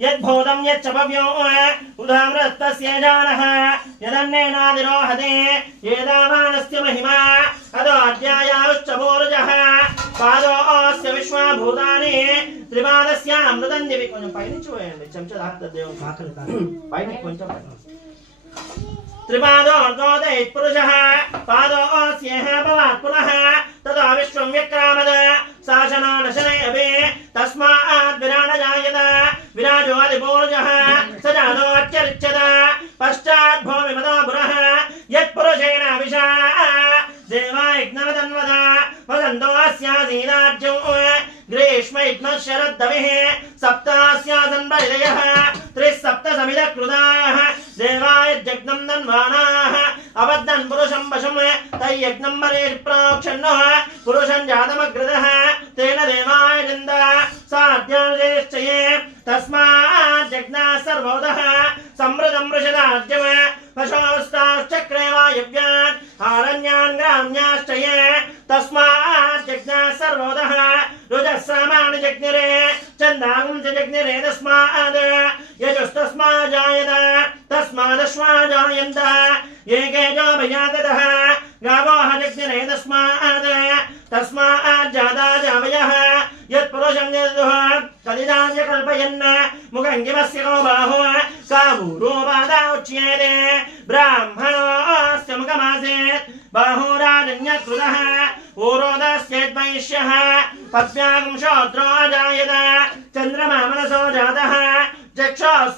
यद्भूतं यच्चपव्यो उदामृतस्य जानः यदन्नेनादिरोहते एतावानस्य महिमा अदोऽध्यायाश्चमोरुजः पादोऽस्य विश्वभूतानि त्रिपादस्यामृतं दिवि కొంచెం పైనుంచి పోయండి చెంచా దాత్తదేవం కాకలు కాదు పైకి కొంచెం त्रिपादोर्धोदय पुरुषः पादोऽस्यः भवात् पुनः ततो विश्वं व्यक्रामद शासनानशने अभि तस्मात् विराडजायत विराजो अधिपूर्जः स जातोऽच्चरिच्यत पश्चात् भूमिमतो पुरः यत्पुरुषेण विशा देवा यज्ञवदन्वद वदन्तो अस्यासीदार्जौ ग्रीष्म शरद्दविः सप्तास्यासन् परिदयः त्रिसप्तसमिदकृताः देवाय जग्नं दन्वानाः अबद्धन् पुरुषं वशं तय्यज्ञं परिप्रोक्षन्नः पुरुषं जातमग्रदः तेन देवाय निन्द साध्यानिश्चये तस्मात् जग्नाः सर्वोदः समृद्धं वृषदाज्यम पशोस्ताश्चक्रे वायव्यान् आरण्यान् ग्राम्याश्चये तस्मात् जग्नाः सर्वोदः रुजस्सामानि जग्निरे चन्दागुं च जग्निरे तस्मात् यजुस्तस्मात् जायत तस्मादश्वा जायन्त एकेजो भयाततः गावोः जग्निरे तस्मात् जाता जावयः यत्पुरुषं यदुः कलिदास्य कल्पयन् मुखङ्गिमस्य को बाहो कावूरो बाधा उच्यते ब्राह्मणोऽस्य मुखमासीत् बाहोराजन्यकृतः ऊरोदस्येद्वैश्यः पद्म्यागं श्रोत्रो जायत चन्द्रमा मनसो जातः चक्षुः